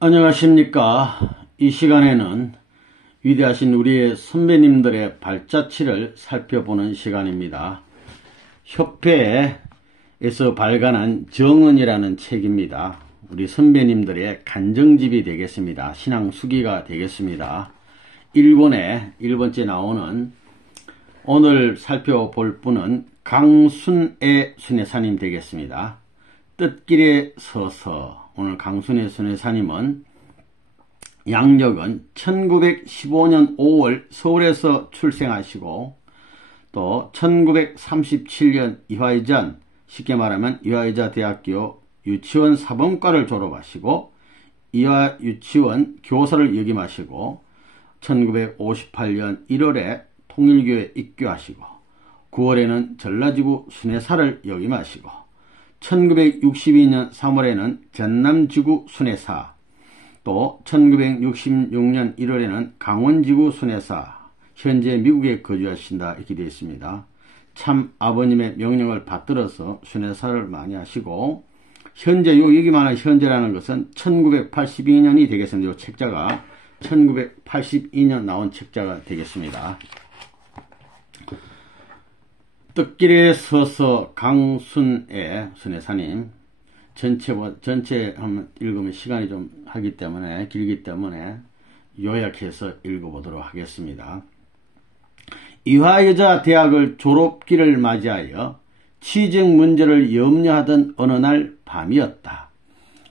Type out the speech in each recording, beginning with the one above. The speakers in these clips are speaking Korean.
안녕하십니까. 이 시간에는 위대하신 우리의 선배님들의 발자취를 살펴보는 시간입니다. 협회에서 발간한 정언이라는 책입니다. 우리 선배님들의 간정집이 되겠습니다. 신앙 수기가 되겠습니다. 1권에 1번째 나오는 오늘 살펴볼 분은 강순애 순회사님 되겠습니다. 뜻길에 서서 오늘 강순애 순회사님은 양력은 1915년 5월 서울에서 출생하시고 또 1937년 이화여전, 쉽게 말하면 이화여자 대학교 유치원 사범과를 졸업하시고 이화 유치원 교사를 역임하시고 1958년 1월에 통일교에 입교하시고 9월에는 전라지구 순회사를 역임하시고 1962년 3월에는 전남지구 순회사, 또 1966년 1월에는 강원지구 순회사, 현재 미국에 거주하신다 이렇게 되어 있습니다. 참 아버님의 명령을 받들어서 순회사를 많이 하시고 현재 여기 말하는 현재라는 것은 1982년이 되겠습니다. 이 책자가 1982년 나온 책자가 되겠습니다. 뜻길에 서서 강순애 순회사님 전체 한번 읽으면 시간이 좀 하기 때문에 길기 때문에 요약해서 읽어보도록 하겠습니다. 이화여자 대학을 졸업기를 맞이하여 취직 문제를 염려하던 어느 날 밤이었다.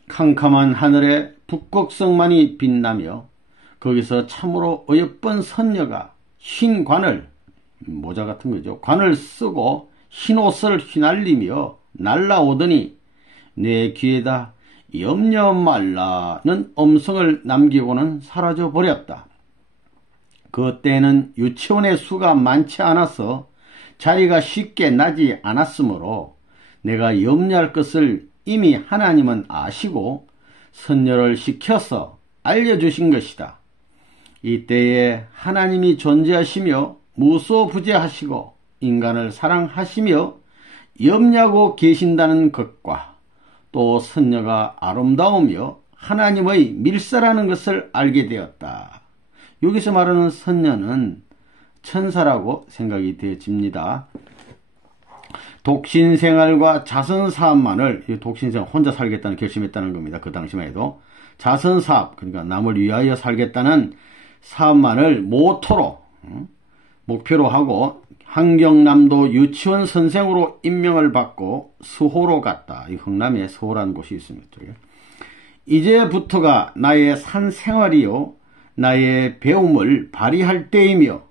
캄캄한 하늘에 북극성만이 빛나며 거기서 참으로 어여쁜 선녀가 흰 관을, 모자 같은 거죠, 관을 쓰고 흰 옷을 휘날리며 날라오더니 내 귀에다 염려 말라는 음성을 남기고는 사라져 버렸다. 그때는 유치원의 수가 많지 않아서 자리가 쉽게 나지 않았으므로 내가 염려할 것을 이미 하나님은 아시고 선녀를 시켜서 알려주신 것이다. 이때에 하나님이 존재하시며 무소부재하시고 인간을 사랑하시며 염려하고 계신다는 것과 또 선녀가 아름다우며 하나님의 밀사라는 것을 알게 되었다. 여기서 말하는 선녀는 천사라고 생각이 되어집니다. 독신생활과 자선사업만을, 독신생활 혼자 살겠다는 결심했다는 겁니다. 그 당시만 해도 자선사업, 그러니까 남을 위하여 살겠다는 사업만을 모토로 목표로 하고 한경남도 유치원 선생으로 임명을 받고 서호로 갔다. 이 흥남에 서호라는 곳이 있습니다. 이제부터가 나의 산 생활이요 나의 배움을 발휘할 때이며,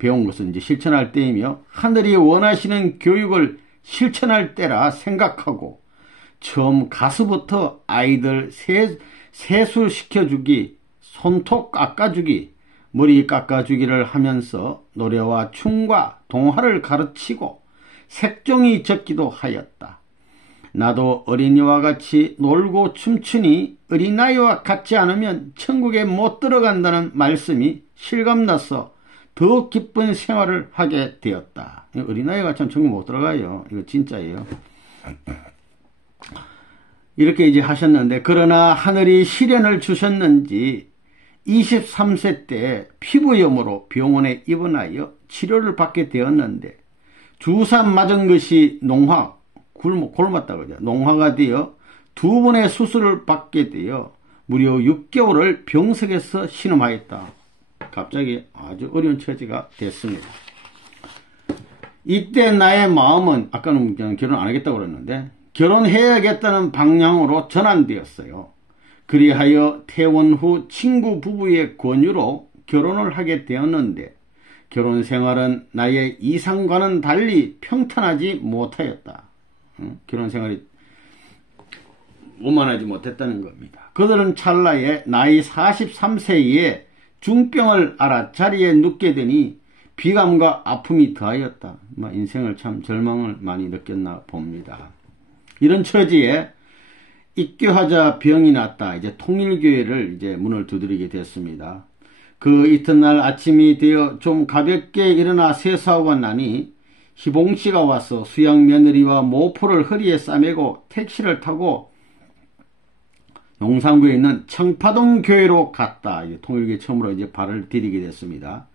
배운 것은 이제 실천할 때이며 하늘이 원하시는 교육을 실천할 때라 생각하고 처음 가서부터 아이들 세수시켜주기, 손톱 깎아주기, 머리 깎아주기를 하면서 노래와 춤과 동화를 가르치고 색종이 적기도 하였다. 나도 어린이와 같이 놀고 춤추니 어린아이와 같지 않으면 천국에 못 들어간다는 말씀이 실감나서 더 기쁜 생활을 하게 되었다. 어린아이와 같이 하면 천국 못 들어가요. 이거 진짜예요. 이렇게 이제 하셨는데, 그러나 하늘이 시련을 주셨는지 23세 때 피부염으로 병원에 입원하여 치료를 받게 되었는데 주사 맞은 것이 굶었다 그죠. 농화가 되어 2번의 수술을 받게 되어 무려 6개월을 병석에서 신음하였다. 갑자기 아주 어려운 처지가 됐습니다. 이때 나의 마음은, 아까는 결혼 안 하겠다고 그랬는데 결혼해야겠다는 방향으로 전환되었어요. 그리하여 퇴원 후 친구 부부의 권유로 결혼을 하게 되었는데 결혼 생활은 나의 이상과는 달리 평탄하지 못하였다. 결혼 생활이 원만하지 못했다는 겁니다. 그들은 찰나에 나이 43세에 중병을 앓아 자리에 눕게 되니 비감과 아픔이 더하였다. 인생을 참 절망을 많이 느꼈나 봅니다. 이런 처지에 입교하자 병이 났다. 이제 통일교회를 이제 문을 두드리게 됐습니다. 그 이튿날 아침이 되어 좀 가볍게 일어나 세수하고 나니 희봉씨가 와서 수양 며느리와 모포를 허리에 싸매고 택시를 타고 용산구에 있는 청파동 교회로 갔다. 통일교에 처음으로 이제 발을 디디게 됐습니다.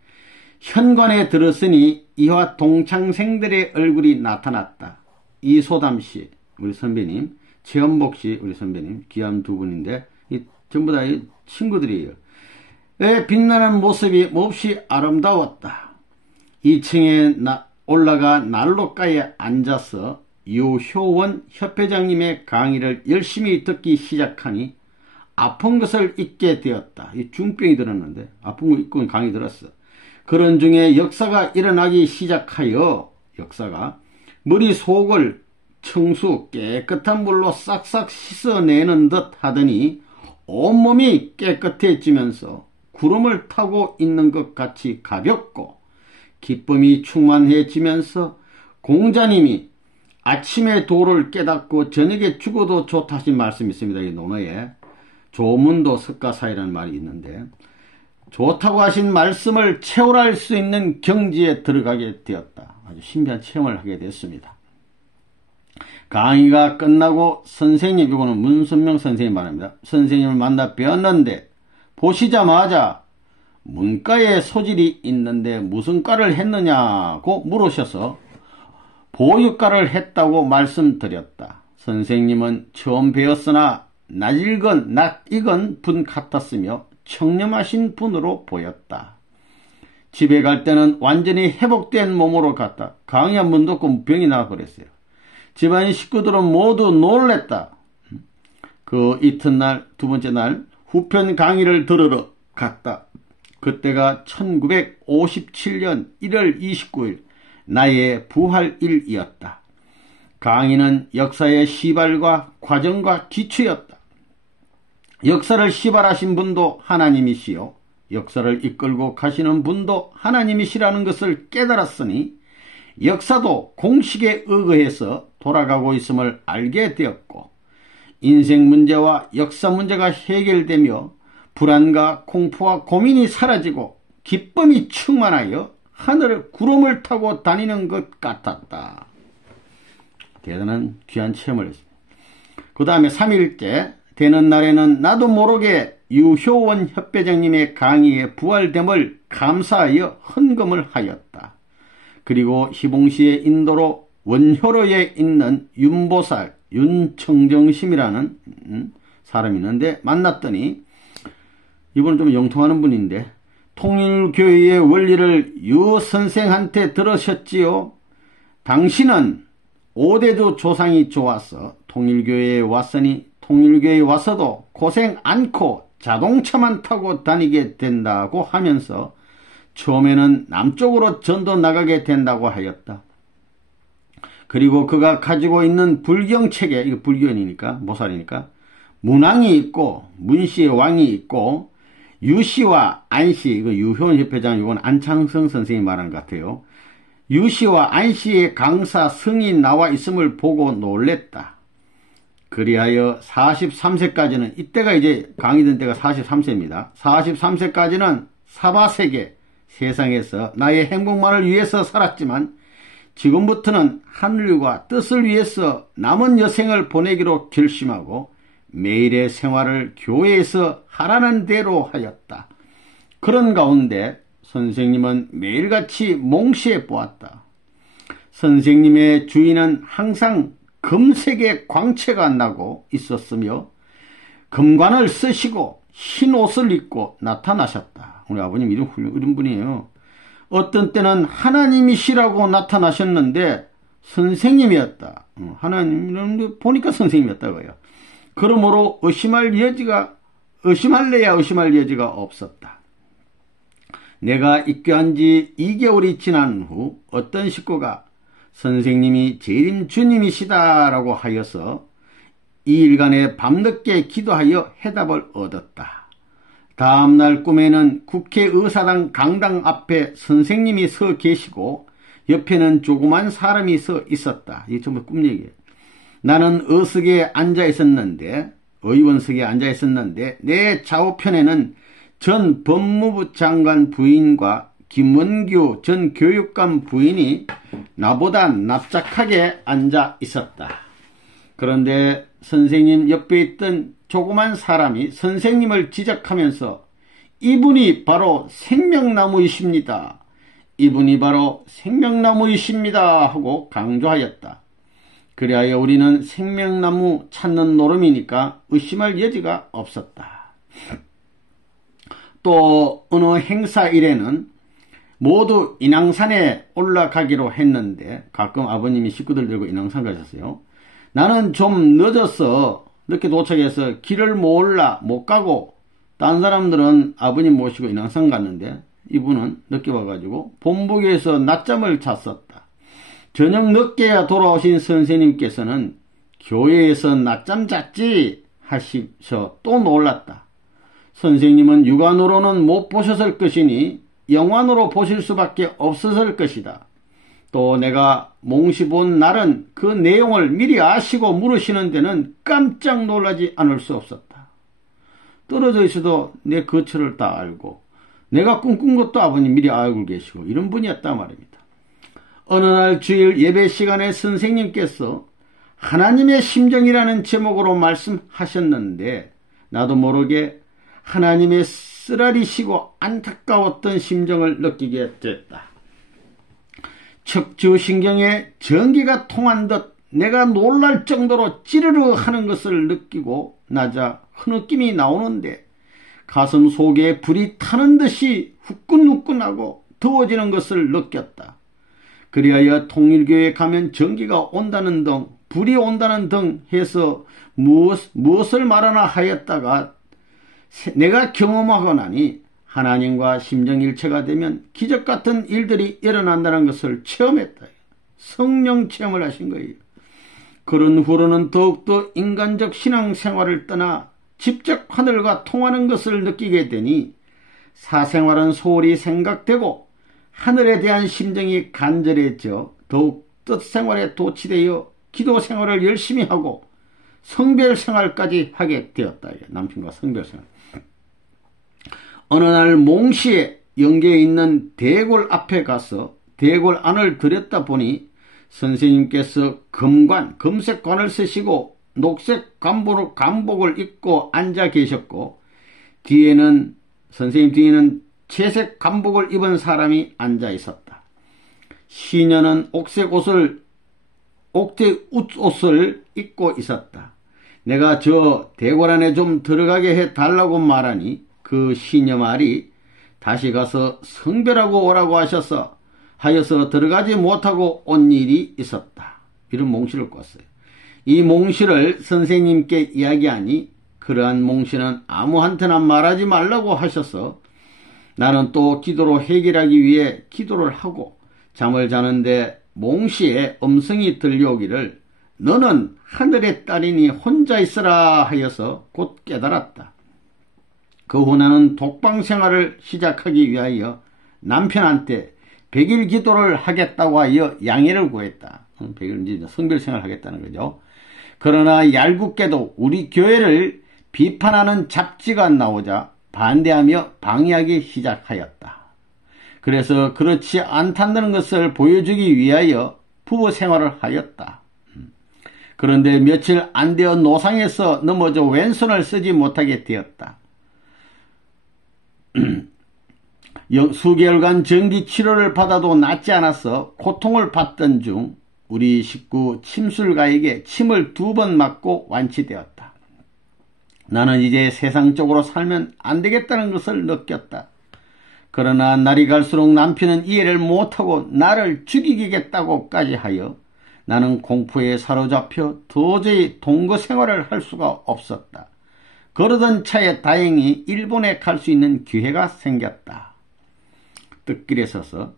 현관에 들었으니 이와 동창생들의 얼굴이 나타났다. 이소담씨 우리 선배님, 최연복씨 우리 선배님, 귀한 두 분인데 전부 다 친구들이에요. 빛나는 모습이 몹시 아름다웠다. 2층에 올라가 난로가에 앉아서 유효원 협회장님의 강의를 열심히 듣기 시작하니 아픈 것을 잊게 되었다. 중병이 들었는데 아픈 거 잊고 강의 들었어. 그런 중에 역사가 일어나기 시작하여 역사가 머릿속을 청수 깨끗한 물로 싹싹 씻어내는 듯 하더니 온몸이 깨끗해지면서 구름을 타고 있는 것 같이 가볍고 기쁨이 충만해지면서 공자님이 아침에 도를 깨닫고 저녁에 죽어도 좋다신 말씀이 있습니다. 이 논어에 조문도 석가사이라는 말이 있는데 좋다고 하신 말씀을 체험할 수 있는 경지에 들어가게 되었다. 아주 신비한 체험을 하게 됐습니다. 강의가 끝나고 선생님, 이거는 문선명 선생님 말입니다. 선생님을 만나 뵈었는데 보시자마자 문과에 소질이 있는데 무슨 과를 했느냐고 물으셔서 보육과를 했다고 말씀드렸다. 선생님은 처음 배웠으나 낯익은 분 같았으며 청렴하신 분으로 보였다. 집에 갈 때는 완전히 회복된 몸으로 갔다. 강의 한 번 듣고 병이 나버렸어요. 집안 식구들은 모두 놀랬다. 그 이튿날 두 번째 날 후편 강의를 들으러 갔다. 그때가 1957년 1월 29일 나의 부활일이었다. 강의는 역사의 시발과 과정과 기초였다. 역사를 시발하신 분도 하나님이시요 역사를 이끌고 가시는 분도 하나님이시라는 것을 깨달았으니 역사도 공식에 의거해서 돌아가고 있음을 알게 되었고 인생 문제와 역사 문제가 해결되며 불안과 공포와 고민이 사라지고 기쁨이 충만하여 하늘을 구름을 타고 다니는 것 같았다. 대단한 귀한 체험을 했습니다. 그 다음에 3일째 되는 날에는 나도 모르게 유효원 협회장님의 강의에 부활됨을 감사하여 헌금을 하였다. 그리고 희봉시의 인도로 원효로에 있는 윤보살 윤청정심이라는 사람이 있는데 만났더니 이분은 좀 영통하는 분인데 통일교회의 원리를 유 선생한테 들으셨지요? 당신은 오대주 조상이 좋아서 통일교회에 왔으니 통일교회에 와서도 고생 않고 자동차만 타고 다니게 된다고 하면서 처음에는 남쪽으로 전도 나가게 된다고 하였다. 그리고 그가 가지고 있는 불경책에, 이거 불견이니까 모살이니까 문왕이 있고 문씨의 왕이 있고 유씨와 안씨, 이거 유효원 협회장, 이건 안창성 선생님이 말한 것 같아요. 유씨와 안씨의 강사 성이 나와 있음을 보고 놀랬다. 그리하여 43세까지는, 이때가 이제 강의된 때가 43세입니다. 43세까지는 사바세계 세상에서 나의 행복만을 위해서 살았지만 지금부터는 하늘과 뜻을 위해서 남은 여생을 보내기로 결심하고 매일의 생활을 교회에서 하라는 대로 하였다. 그런 가운데 선생님은 매일같이 몽시해 보았다. 선생님의 주인은 항상 금색의 광채가 나고 있었으며 금관을 쓰시고 흰 옷을 입고 나타나셨다. 우리 아버님 이런 분이에요. 어떤 때는 하나님이시라고 나타나셨는데 선생님이었다. 하나님 보니까 선생님이었다고요. 그러므로 의심할래야 의심할 여지가 없었다. 내가 입교한 지 2개월이 지난 후 어떤 식구가 선생님이 재림 주님이시다라고 하여서 2일간의 밤늦게 기도하여 해답을 얻었다. 다음날 꿈에는 국회의사당 강당 앞에 선생님이 서 계시고 옆에는 조그만 사람이 서 있었다. 이게 전부 꿈 얘기예요. 나는 의석에 앉아 있었는데, 의원석에 앉아 있었는데 내 좌우편에는 전 법무부 장관 부인과 김원규 전 교육감 부인이 나보다 납작하게 앉아 있었다. 그런데 선생님 옆에 있던 조그만 사람이 선생님을 지적하면서 이분이 바로 생명나무이십니다. 이분이 바로 생명나무이십니다 하고 강조하였다. 그리하여 우리는 생명나무 찾는 노름이니까 의심할 여지가 없었다. 또 어느 행사일에는 모두 인왕산에 올라가기로 했는데 가끔 아버님이 식구들 들고 인왕산 가셨어요. 나는 좀 늦어서 늦게 도착해서 길을 몰라 못 가고 딴 사람들은 아버님 모시고 인왕산 갔는데 이분은 늦게 와가지고 본부에서 낮잠을 잤었다. 저녁 늦게야 돌아오신 선생님께서는 교회에서 낮잠 잤지 하시셔 또 놀랐다. 선생님은 육안으로는 못 보셨을 것이니 영안으로 보실 수밖에 없었을 것이다. 또 내가 몽시 본 날은 그 내용을 미리 아시고 물으시는 데는 깜짝 놀라지 않을 수 없었다. 떨어져 있어도 내 거처를 다 알고 내가 꿈꾼 것도 아버님 미리 알고 계시고 이런 분이었단 말입니다. 어느 날 주일 예배 시간에 선생님께서 하나님의 심정이라는 제목으로 말씀하셨는데 나도 모르게 하나님의 쓰라리시고 안타까웠던 심정을 느끼게 됐다. 척추신경에 전기가 통한 듯 내가 놀랄 정도로 찌르르 하는 것을 느끼고 나자 흐느낌이 나오는데 가슴 속에 불이 타는 듯이 후끈후끈하고 더워지는 것을 느꼈다. 그리하여 통일교에 가면 전기가 온다는 등 불이 온다는 등 해서 무엇을 말하나 하였다가 내가 경험하고 나니 하나님과 심정일체가 되면 기적같은 일들이 일어난다는 것을 체험했다. 성령 체험을 하신 거예요. 그런 후로는 더욱더 인간적 신앙생활을 떠나 직접 하늘과 통하는 것을 느끼게 되니 사생활은 소홀히 생각되고 하늘에 대한 심정이 간절해져 더욱 뜻생활에 도취되어 기도생활을 열심히 하고 성별생활까지 하게 되었다. 남편과 성별생활. 어느 날 몽시에 연계에 있는 대궐 앞에 가서 대궐 안을 들였다 보니 선생님께서 금색관을 쓰시고 녹색 간복을 입고 앉아 계셨고 선생님 뒤에는 채색 간복을 입은 사람이 앉아 있었다. 시녀는 옥색 옷을 입고 있었다. 내가 저 대궐 안에 좀 들어가게 해달라고 말하니 그 시녀 말이 다시 가서 성별하고 오라고 하여서 들어가지 못하고 온 일이 있었다. 이런 몽시를 꿨어요. 이 몽시를 선생님께 이야기하니 그러한 몽시는 아무한테나 말하지 말라고 하셔서 나는 또 기도로 해결하기 위해 기도를 하고 잠을 자는데 몽시의 음성이 들려오기를 너는 하늘의 딸이니 혼자 있으라 하여서 곧 깨달았다. 그 후 나는 독방 생활을 시작하기 위하여 남편한테 100일 기도를 하겠다고 하여 양해를 구했다. 100일 성별 생활을 하겠다는 거죠. 그러나 얄궂게도 우리 교회를 비판하는 잡지가 나오자 반대하며 방해하기 시작하였다. 그래서 그렇지 않다는 것을 보여주기 위하여 부부 생활을 하였다. 그런데 며칠 안 되어 노상에서 넘어져 왼손을 쓰지 못하게 되었다. 수개월간 전기 치료를 받아도 낫지 않아서 고통을 받던 중 우리 식구 침술가에게 침을 2번 맞고 완치되었다. 나는 이제 세상적으로 살면 안 되겠다는 것을 느꼈다. 그러나 날이 갈수록 남편은 이해를 못하고 나를 죽이겠다고까지 하여 나는 공포에 사로잡혀 도저히 동거 생활을 할 수가 없었다. 그러던 차에 다행히 일본에 갈 수 있는 기회가 생겼다. 뜻길에 서서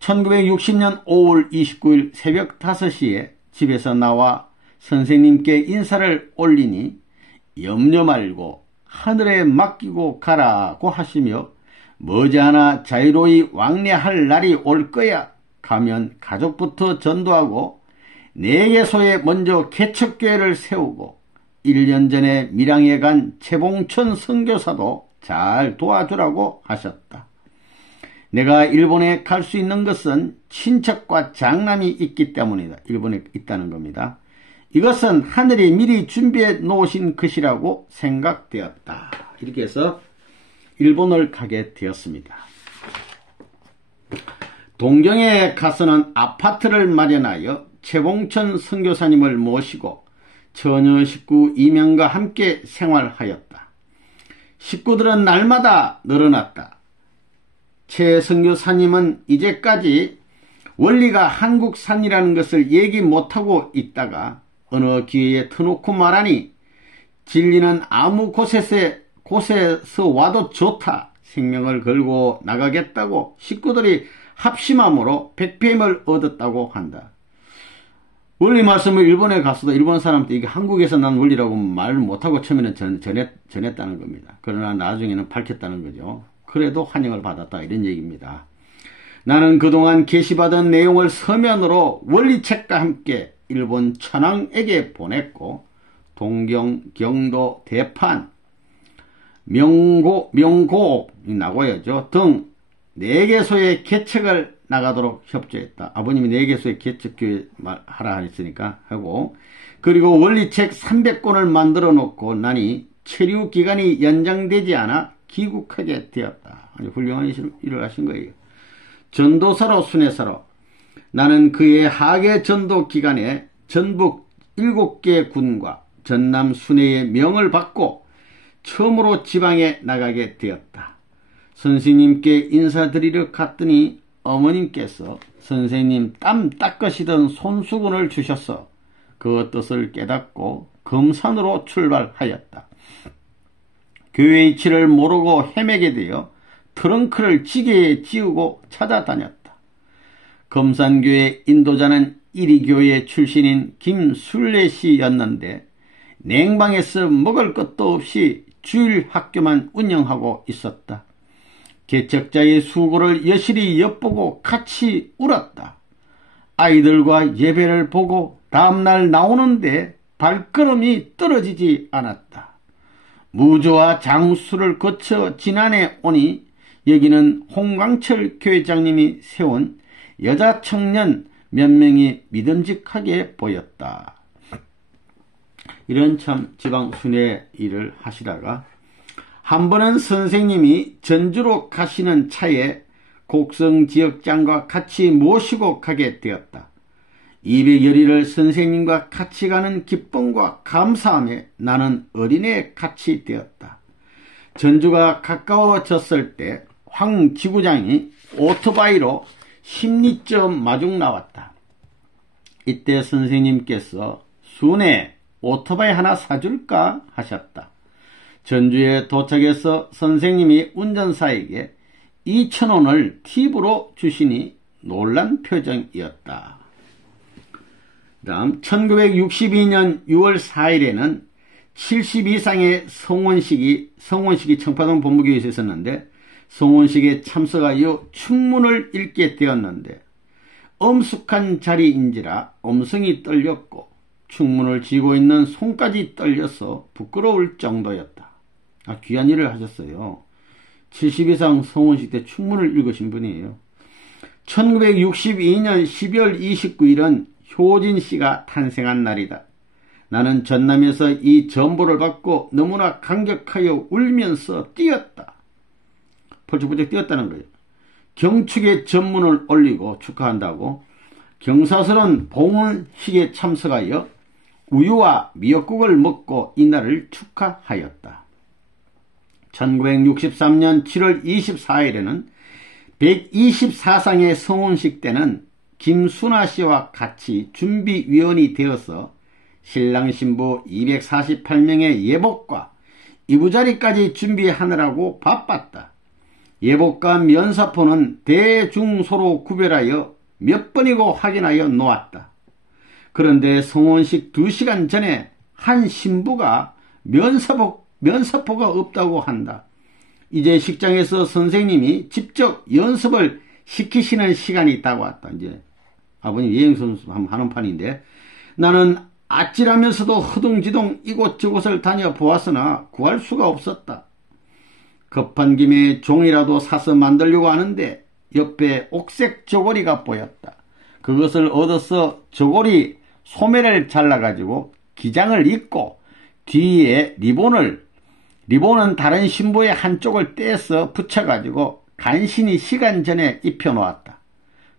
1960년 5월 29일 새벽 5시에 집에서 나와 선생님께 인사를 올리니 염려 말고 하늘에 맡기고 가라고 하시며 머지않아 자유로이 왕래할 날이 올 거야. 가면 가족부터 전도하고 4개소에 먼저 개척교회를 세우고 1년 전에 밀양에 간 최봉천 선교사도 잘 도와주라고 하셨다. 내가 일본에 갈 수 있는 것은 친척과 장남이 있기 때문이다. 일본에 있다는 겁니다. 이것은 하늘이 미리 준비해 놓으신 것이라고 생각되었다. 이렇게 해서 일본을 가게 되었습니다. 동경에 가서는 아파트를 마련하여 최봉천 선교사님을 모시고 처녀 식구 2명과 함께 생활하였다. 식구들은 날마다 늘어났다. 최 선교사님은 이제까지 원리가 한국산이라는 것을 얘기 못하고 있다가 어느 기회에 터놓고 말하니 진리는 아무 곳에서 와도 좋다. 생명을 걸고 나가겠다고 식구들이 합심함으로 백배임을 얻었다고 한다. 원리 말씀을 일본에 갔어도 일본 사람한테 이게 한국에서 난 원리라고 말을 못하고 처음에는 전했다는 겁니다. 그러나 나중에는 밝혔다는 거죠. 그래도 환영을 받았다 이런 얘기입니다. 나는 그동안 게시받은 내용을 서면으로 원리책과 함께 일본 천황에게 보냈고 동경, 경도, 대판, 명고, 나고야죠 등 4개소의 개척을 나가도록 협조했다. 아버님이 4개소의 개척교회 하라 했으니까 하고, 그리고 원리책 300권을 만들어 놓고 나니 체류 기간이 연장되지 않아 귀국하게 되었다. 아주 훌륭한 일을 하신 거예요. 전도사로 순회사로 나는 그의 하계 전도 기간에 전북 7개 군과 전남 순회의 명을 받고 처음으로 지방에 나가게 되었다. 선생님께 인사드리러 갔더니 어머님께서 선생님 땀 닦으시던 손수건을 주셔서 그 뜻을 깨닫고 금산으로 출발하였다. 교회 위치를 모르고 헤매게 되어 트렁크를 지게에 지우고 찾아다녔다. 금산교회 인도자는 이리교회 출신인 김술래 씨였는데 냉방에서 먹을 것도 없이 주일 학교만 운영하고 있었다. 개척자의 수고를 여실히 엿보고 같이 울었다. 아이들과 예배를 보고 다음날 나오는데 발걸음이 떨어지지 않았다. 무주와 장수를 거쳐 지난해 오니 여기는 홍광철 교회장님이 세운 여자 청년 몇 명이 믿음직하게 보였다. 이런 참 지방 순회 일을 하시다가 한 번은 선생님이 전주로 가시는 차에 곡성지역장과 같이 모시고 가게 되었다. 200여리를 선생님과 같이 가는 기쁨과 감사함에 나는 어린애에 같이 되었다. 전주가 가까워졌을 때 황 지구장이 오토바이로 심리점 마중 나왔다. 이때 선생님께서 순애 오토바이 하나 사줄까 하셨다. 전주에 도착해서 선생님이 운전사에게 2,000원을 팁으로 주시니 놀란 표정이었다. 다음 1962년 6월 4일에는 70 이상의 성원식이 청파동 본부교회에서 있었는데 성원식에 참석하여 축문을 읽게 되었는데 엄숙한 자리인지라 엄성이 떨렸고 축문을 쥐고 있는 손까지 떨려서 부끄러울 정도였다. 귀한 일을 하셨어요. 70 이상 성원식 때 축문을 읽으신 분이에요. 1962년 12월 29일은 효진 씨가 탄생한 날이다. 나는 전남에서 이 전보를 받고 너무나 감격하여 울면서 뛰었다. 펄쩍펄쩍 뛰었다는 거예요. 경축의 전문을 올리고 축하한다고 경사스런 봉헌식에 참석하여 우유와 미역국을 먹고 이날을 축하하였다. 1963년 7월 24일에는 124상의 성혼식 때는 김순아 씨와 같이 준비위원이 되어서 신랑 신부 248명의 예복과 이부자리까지 준비하느라고 바빴다. 예복과 면사포는 대중소로 구별하여 몇 번이고 확인하여 놓았다. 그런데 성혼식 2시간 전에 한 신부가 면사포가 없다고 한다. 이제 식장에서 선생님이 직접 연습을 시키시는 시간이 있다고 왔다. 이제 아버님 예행선수 하는 판인데 나는 아찔하면서도 허둥지둥 이곳저곳을 다녀보았으나 구할 수가 없었다. 급한 김에 종이라도 사서 만들려고 하는데 옆에 옥색 저고리가 보였다. 그것을 얻어서 저고리 소매를 잘라가지고 기장을 입고 뒤에 리본은 다른 신부의 한쪽을 떼서 붙여가지고 간신히 시간 전에 입혀놓았다.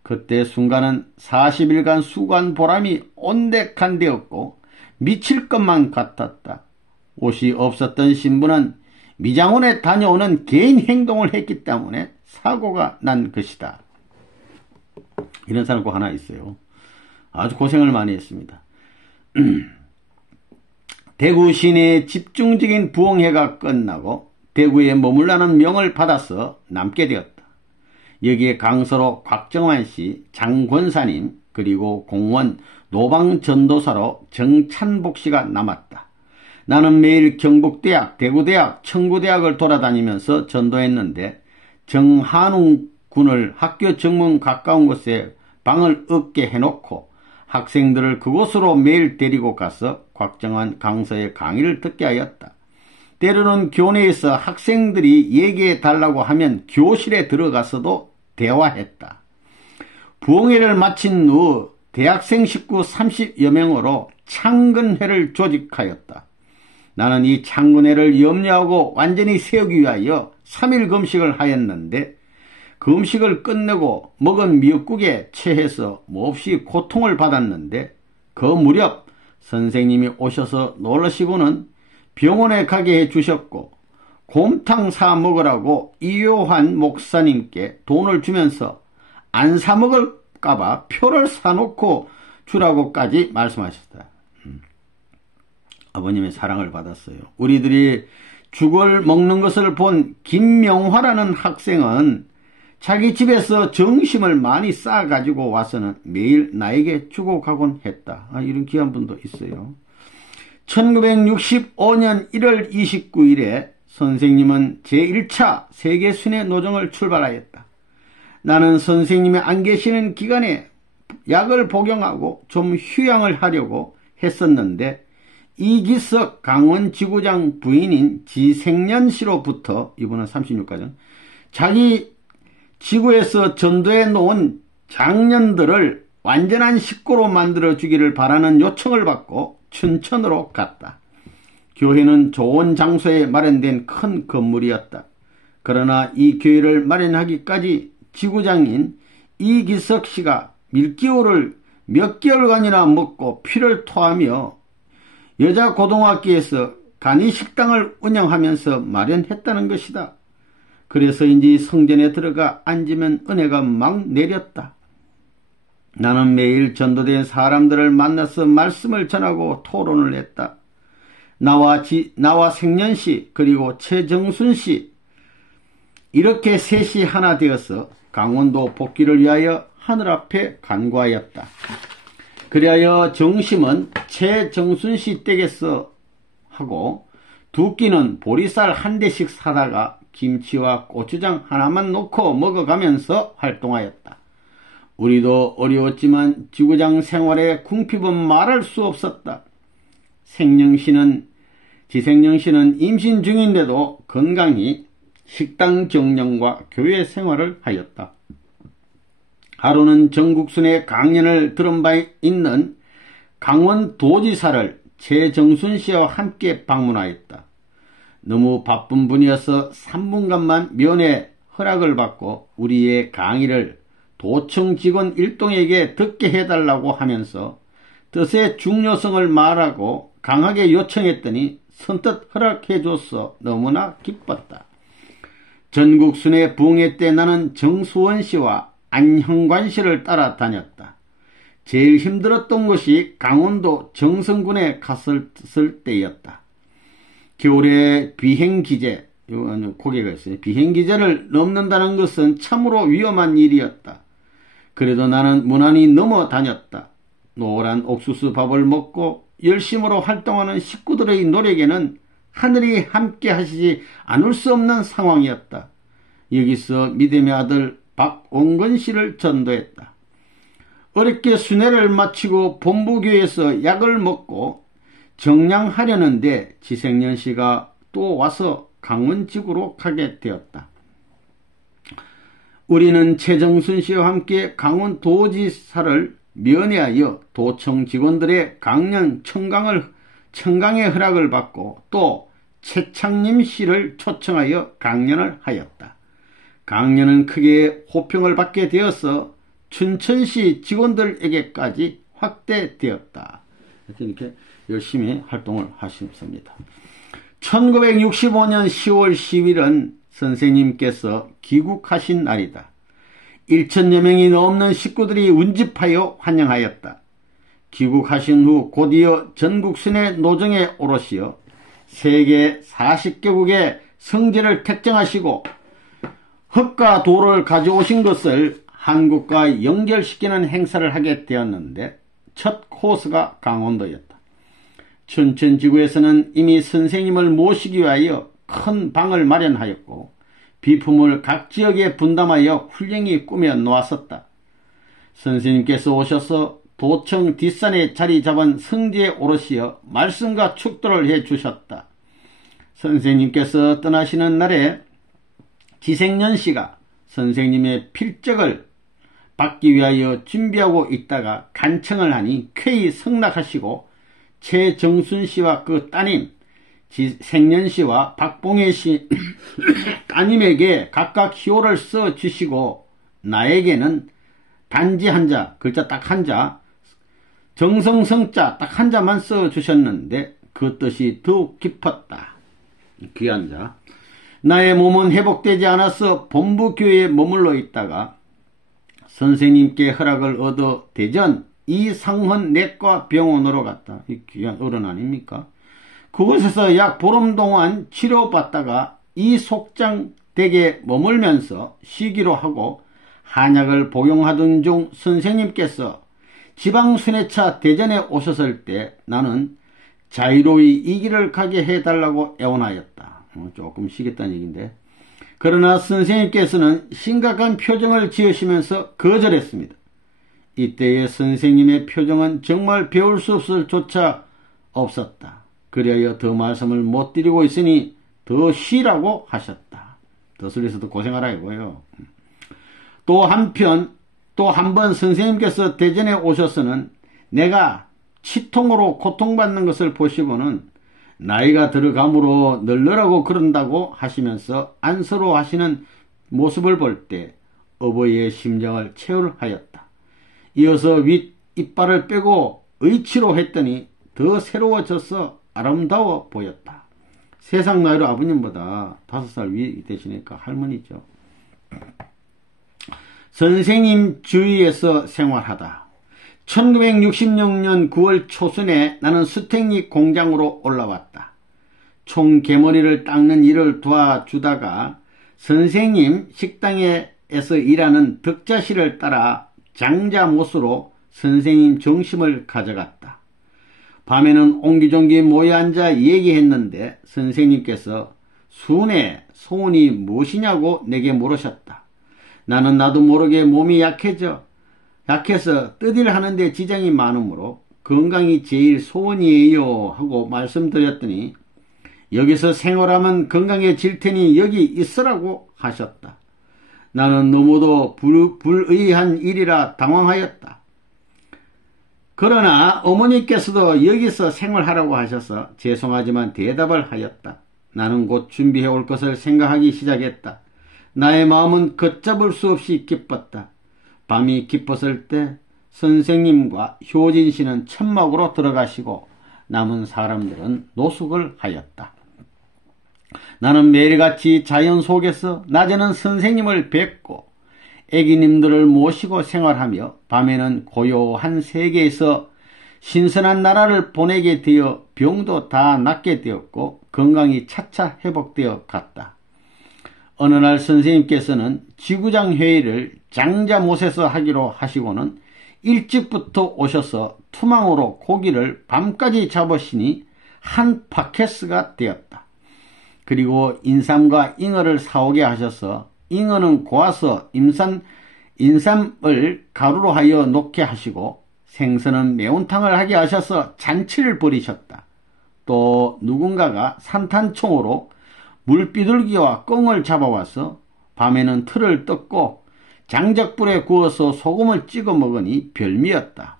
그때 순간은 40일간 수고한 보람이 온데간데였고 미칠 것만 같았다. 옷이 없었던 신부는 미장원에 다녀오는 개인 행동을 했기 때문에 사고가 난 것이다. 이런 사람 꼭 하나 있어요. 아주 고생을 많이 했습니다. 대구 시내의 집중적인 부흥회가 끝나고 대구에 머물라는 명을 받아서 남게 되었다. 여기에 강서로 곽정환 씨, 장권사님, 그리고 공원 노방전도사로 정찬복 씨가 남았다. 나는 매일 경북대학, 대구대학, 청구대학을 돌아다니면서 전도했는데 정한웅 군을 학교 정문 가까운 곳에 방을 얻게 해놓고 학생들을 그곳으로 매일 데리고 가서 곽정환 강서의 강의를 듣게 하였다. 때로는 교내에서 학생들이 얘기해 달라고 하면 교실에 들어가서도 대화했다. 부흥회를 마친 후 대학생 식구 30여 명으로 창근회를 조직하였다. 나는 이 창근회를 염려하고 완전히 세우기 위하여 3일 금식을 하였는데 금식을 끝내고 먹은 미역국에 체해서 몹시 고통을 받았는데 그 무렵 선생님이 오셔서 놀라시고는 병원에 가게 해주셨고 곰탕 사 먹으라고 이요한 목사님께 돈을 주면서 안 사 먹을까봐 표를 사놓고 주라고까지 말씀하셨다. 아버님의 사랑을 받았어요. 우리들이 죽을 먹는 것을 본 김명화라는 학생은 자기 집에서 정심을 많이 싸가지고 와서는 매일 나에게 주고 가곤 했다. 이런 귀한 분도 있어요. 1965년 1월 29일에 선생님은 제1차 세계순회 노정을 출발하였다. 나는 선생님이 안 계시는 기간에 약을 복용하고 좀 휴양을 하려고 했었는데 이기석 강원지구장 부인인 지생년 씨로부터 이분은 36가정 자기 지구에서 전도해 놓은 장년들을 완전한 식구로 만들어주기를 바라는 요청을 받고 춘천으로 갔다. 교회는 좋은 장소에 마련된 큰 건물이었다. 그러나 이 교회를 마련하기까지 지구장인 이기석 씨가 밀기호를 몇 개월간이나 먹고 피를 토하며 여자고등학교에서 간이식당을 운영하면서 마련했다는 것이다. 그래서인지 성전에 들어가 앉으면 은혜가 막 내렸다. 나는 매일 전도된 사람들을 만나서 말씀을 전하고 토론을 했다. 나와 생년씨 그리고 최정순씨 이렇게 셋이 하나 되어서 강원도 복귀를 위하여 하늘 앞에 간구하였다. 그리하여 정심은 최정순씨 댁에서 하고 두 끼는 보리쌀 한 대씩 사다가 김치와 고추장 하나만 놓고 먹어가면서 활동하였다. 우리도 어려웠지만 지구장 생활에 궁핍은 말할 수 없었다. 지생영씨는 임신 중인데도 건강히 식당 경영과 교회 생활을 하였다. 하루는 전국순회 강연을 들은 바 있는 강원도지사를 최정순씨와 함께 방문하였다. 너무 바쁜 분이어서 3분간만 면회 허락을 받고 우리의 강의를 도청 직원 일동에게 듣게 해달라고 하면서 뜻의 중요성을 말하고 강하게 요청했더니 선뜻 허락해줘서 너무나 기뻤다. 전국순회 부흥회 때 나는 정수원 씨와 안형관 씨를 따라다녔다. 제일 힘들었던 것이 강원도 정선군에 갔을 때였다. 겨울에 비행기제, 고개가 있어요. 비행기제를 넘는다는 것은 참으로 위험한 일이었다. 그래도 나는 무난히 넘어다녔다. 노란 옥수수 밥을 먹고 열심으로 활동하는 식구들의 노력에는 하늘이 함께 하시지 않을 수 없는 상황이었다. 여기서 믿음의 아들 박원근 씨를 전도했다. 어렵게 순회를 마치고 본부교회에서 약을 먹고 정량하려는데 지생년 씨가 또 와서 강원지구로 가게 되었다. 우리는 최정순 씨와 함께 강원도지사를 면회하여 도청 직원들의 강령 청강의 허락을 받고 또 최창림 씨를 초청하여 강연을 하였다. 강연은 크게 호평을 받게 되어서 춘천시 직원들에게까지 확대되었다. 이렇게 열심히 활동을 하셨습니다. 1965년 10월 10일은 선생님께서 귀국하신 날이다. 1천여 명이 넘는 식구들이 운집하여 환영하였다. 귀국하신 후 곧이어 전국 순회 노정에 오르시어 세계 40개국의 성지를 택정하시고 흙과 돌을 가져오신 것을 한국과 연결시키는 행사를 하게 되었는데 첫 코스가 강원도였다. 춘천지구에서는 이미 선생님을 모시기 위하여 큰 방을 마련하였고 비품을 각 지역에 분담하여 훌륭히 꾸며 놓았었다. 선생님께서 오셔서 도청 뒷산에 자리 잡은 성지에 오르시어 말씀과 축도를 해주셨다. 선생님께서 떠나시는 날에 지생년씨가 선생님의 필적을 받기 위하여 준비하고 있다가 간청을 하니 쾌히 승낙하시고 최정순씨와 그 따님 지생년씨와 박봉혜씨 따님에게 각각 희호를 써주시고 나에게는 단지 한자, 글자 딱 한자, 정성성자 딱 한자만 써주셨는데 그 뜻이 더욱 깊었다. 귀한 자. 나의 몸은 회복되지 않아서 본부교회에 머물러 있다가 선생님께 허락을 얻어 대전 이상헌 내과 병원으로 갔다. 이 귀한 어른 아닙니까? 그곳에서 약 보름 동안 치료받다가 이속장 댁에 머물면서 쉬기로 하고 한약을 복용하던 중 선생님께서 지방순회차 대전에 오셨을 때 나는 자유로이 이 길을 가게 해달라고 애원하였다. 조금 쉬겠다는 얘기인데 그러나 선생님께서는 심각한 표정을 지으시면서 거절했습니다. 이때의 선생님의 표정은 정말 배울 수 없을 조차 없었다. 그리하여 더 말씀을 못 드리고 있으니 더 쉬라고 하셨다. 더슬에서도 고생하라 이거예요. 또 한 번 선생님께서 대전에 오셔서는 내가 치통으로 고통받는 것을 보시고는 나이가 들어감으로 널널하고 그런다고 하시면서 안쓰러워하시는 모습을 볼 때 어버이의 심정을 체울하였다. 이어서 윗 이빨을 빼고 의치로 했더니 더 새로워져서 아름다워 보였다. 세상 나이로 아버님보다 5살 위 되시니까 할머니죠. 선생님 주위에서 생활하다. 1966년 9월 초순에 나는 수택리 공장으로 올라왔다. 총 개머리를 닦는 일을 도와주다가 선생님 식당에서 일하는 덕자씨를 따라 장자못으로 선생님 정심을 가져갔다. 밤에는 옹기종기 모여 앉아 얘기했는데 선생님께서 순애 소원이 무엇이냐고 내게 물으셨다. 나는 나도 모르게 몸이 약해서 뜻일 하는데 지장이 많으므로 건강이 제일 소원이에요 하고 말씀드렸더니 여기서 생활하면 건강해질 테니 여기 있으라고 하셨다. 나는 너무도 불의한 일이라 당황하였다. 그러나 어머니께서도 여기서 생활하라고 하셔서 죄송하지만 대답을 하였다. 나는 곧 준비해 올 것을 생각하기 시작했다. 나의 마음은 걷잡을 수 없이 기뻤다. 밤이 깊었을 때 선생님과 효진 씨는 천막으로 들어가시고 남은 사람들은 노숙을 하였다. 나는 매일같이 자연 속에서 낮에는 선생님을 뵙고 애기님들을 모시고 생활하며 밤에는 고요한 세계에서 신선한 나라를 보내게 되어 병도 다 낫게 되었고 건강이 차차 회복되어 갔다. 어느 날 선생님께서는 지구장 회의를 장자못에서 하기로 하시고는 일찍부터 오셔서 투망으로 고기를 밤까지 잡으시니 한 파케스가 되었다. 그리고 인삼과 잉어를 사오게 하셔서 잉어는 고아서 인삼을 가루로 하여 놓게 하시고 생선은 매운탕을 하게 하셔서 잔치를 벌이셨다. 또 누군가가 산탄총으로 물비둘기와 꿩을 잡아와서 밤에는 틀을 뜯고 장작불에 구워서 소금을 찍어 먹으니 별미였다.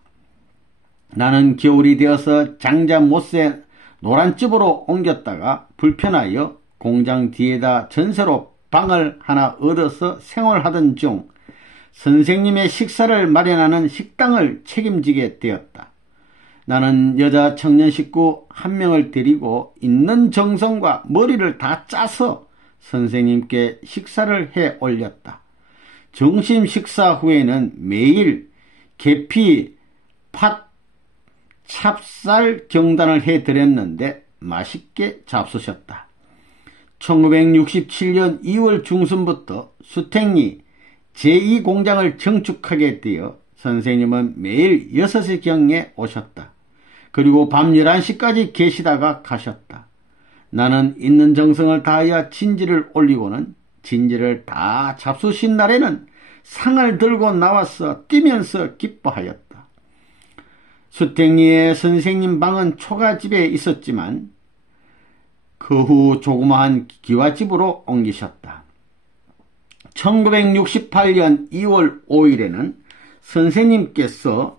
나는 겨울이 되어서 장자 못새 노란집으로 옮겼다가 불편하여 공장 뒤에다 전세로 방을 하나 얻어서 생활하던 중 선생님의 식사를 마련하는 식당을 책임지게 되었다. 나는 여자 청년 식구 한 명을 데리고 있는 정성과 머리를 다 짜서 선생님께 식사를 해 올렸다. 점심 식사 후에는 매일 계피, 팥, 찹쌀 경단을 해드렸는데 맛있게 잡수셨다. 1967년 2월 중순부터 수택리 제2공장을 정축하게 되어 선생님은 매일 6시경에 오셨다. 그리고 밤 11시까지 계시다가 가셨다. 나는 있는 정성을 다하여 진지를 올리고는 진지를 다 잡수신 날에는 상을 들고 나와서 뛰면서 기뻐하였다. 수택리의 선생님 방은 초가집에 있었지만 그 후 조그마한 기와집으로 옮기셨다. 1968년 2월 5일에는 선생님께서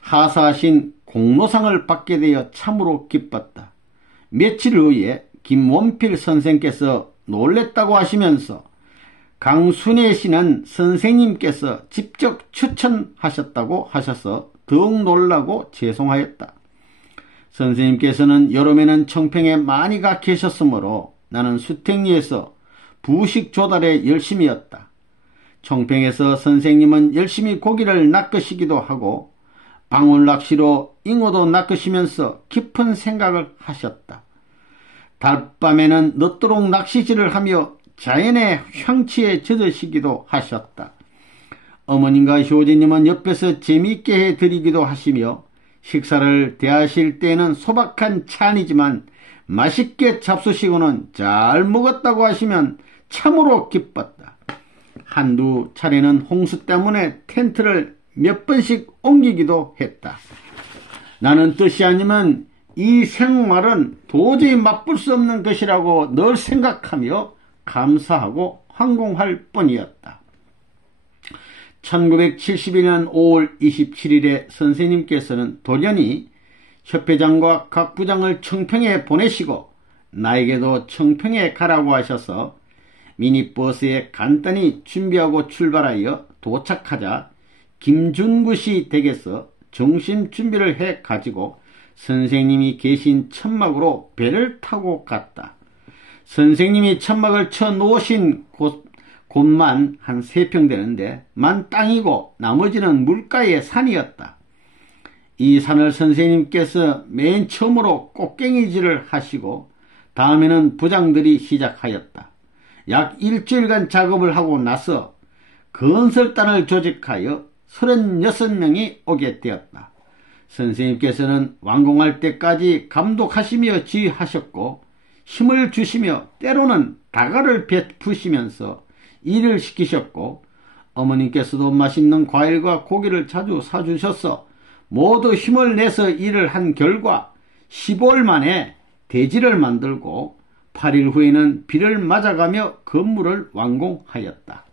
하사하신 공로상을 받게 되어 참으로 기뻤다. 며칠 후에 김원필 선생께서 놀랬다고 하시면서 강순애 씨는 선생님께서 직접 추천하셨다고 하셔서 더욱 놀라고 죄송하였다. 선생님께서는 여름에는 청평에 많이 가 계셨으므로 나는 수택리에서 부식 조달에 열심이었다. 청평에서 선생님은 열심히 고기를 낚으시기도 하고 방울낚시로 잉어도 낚으시면서 깊은 생각을 하셨다. 달밤에는 늦도록 낚시질을 하며 자연의 향취에 젖으시기도 하셨다. 어머님과 효진님은 옆에서 재미있게 해드리기도 하시며 식사를 대하실 때에는 소박한 찬이지만 맛있게 잡수시고는 잘 먹었다고 하시면 참으로 기뻤다. 한두 차례는 홍수 때문에 텐트를 몇 번씩 옮기기도 했다. 나는 뜻이 아니면 이 생활은 도저히 맛볼 수 없는 것이라고 늘 생각하며 감사하고 황공할 뿐이었다. 1971년 5월 27일에 선생님께서는 돌연히 협회장과 각 부장을 청평에 보내시고 나에게도 청평에 가라고 하셔서 미니버스에 간단히 준비하고 출발하여 도착하자 김준구 씨 댁에서 점심 준비를 해 가지고 선생님이 계신 천막으로 배를 타고 갔다. 선생님이 천막을 쳐 놓으신 곳만 한 3평 되는데 만 땅이고 나머지는 물가의 산이었다. 이 산을 선생님께서 맨 처음으로 꽃갱이질을 하시고 다음에는 부장들이 시작하였다. 약 일주일간 작업을 하고 나서 건설단을 조직하여 36명이 오게 되었다. 선생님께서는 완공할 때까지 감독하시며 지휘하셨고 힘을 주시며 때로는 다가를 베푸시면서 일을 시키셨고 어머님께서도 맛있는 과일과 고기를 자주 사주셔서 모두 힘을 내서 일을 한 결과 15일 만에 대지를 만들고 8일 후에는 비를 맞아가며 건물을 완공하였다.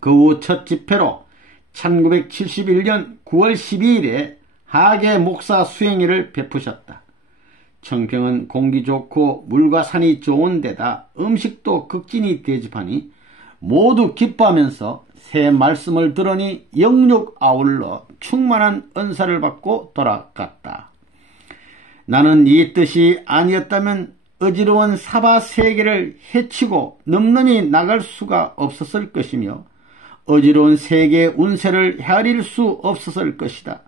그 후 첫 집회로 1971년 9월 12일에 하계 목사 수행회를 베푸셨다. 청평은 공기 좋고 물과 산이 좋은 데다 음식도 극진히 대접하니 모두 기뻐하면서 새 말씀을 들으니 영육 아울러 충만한 은사를 받고 돌아갔다. 나는 이 뜻이 아니었다면 어지러운 사바 세계를 헤치고 넘넘이 나갈 수가 없었을 것이며 어지러운 세계의 운세를 헤아릴 수 없었을 것이다.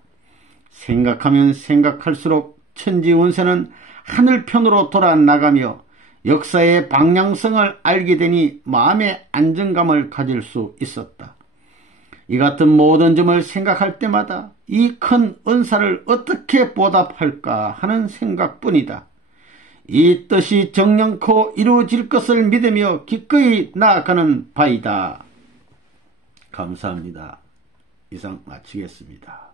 생각하면 생각할수록 천지 운세는 하늘편으로 돌아나가며 역사의 방향성을 알게 되니 마음의 안정감을 가질 수 있었다. 이 같은 모든 점을 생각할 때마다 이 큰 은사를 어떻게 보답할까 하는 생각뿐이다. 이 뜻이 정령코 이루어질 것을 믿으며 기꺼이 나아가는 바이다. 감사합니다. 이상 마치겠습니다.